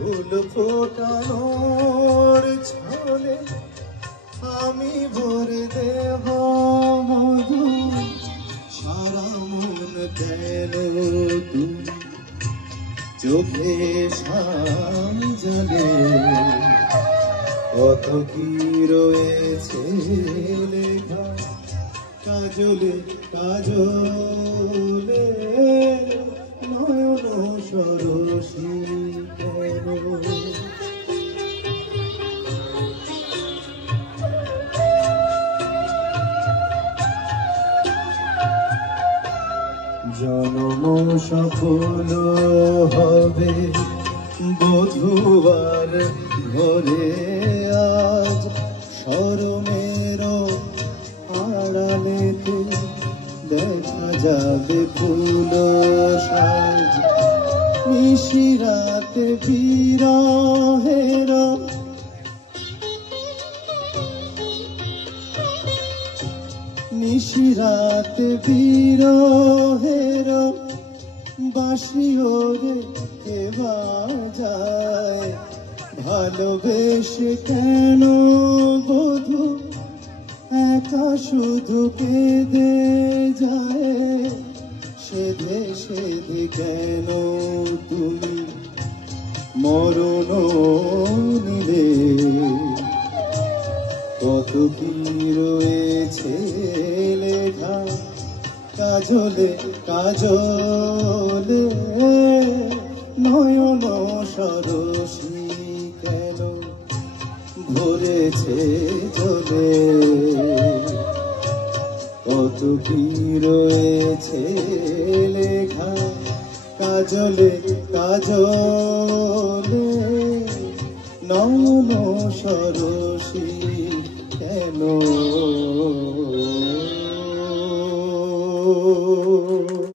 ফুল ফোটানোর ছলে আমি ভরে দেব মধু সারা মন কেন তুমি চোখে সামজালে কত কি রয়েছে লেখা কাজলে কাজলে নয়ন সরসী কেন জনম সফল হবে বধুবার ঘরে আজ শরমের আড়ালেতে দেখা যাবে ফুল সাজ নিশিরাতে বিরহের নিশিরাতে বিরহের বাঁশিও রে কে বাজায় ভালোবেসে কেন বধূ একা শুধু কেঁদে যায় সেধে সেধে কেন তুমি মরণ নিলে কত কি রয়েছে লেখা কাজলে কাজলে নয়ন সরসী কেন ভরেছে জলে কত কি রয়েছে লেখা কাজলে কাজলে নয়ন সরসী কেন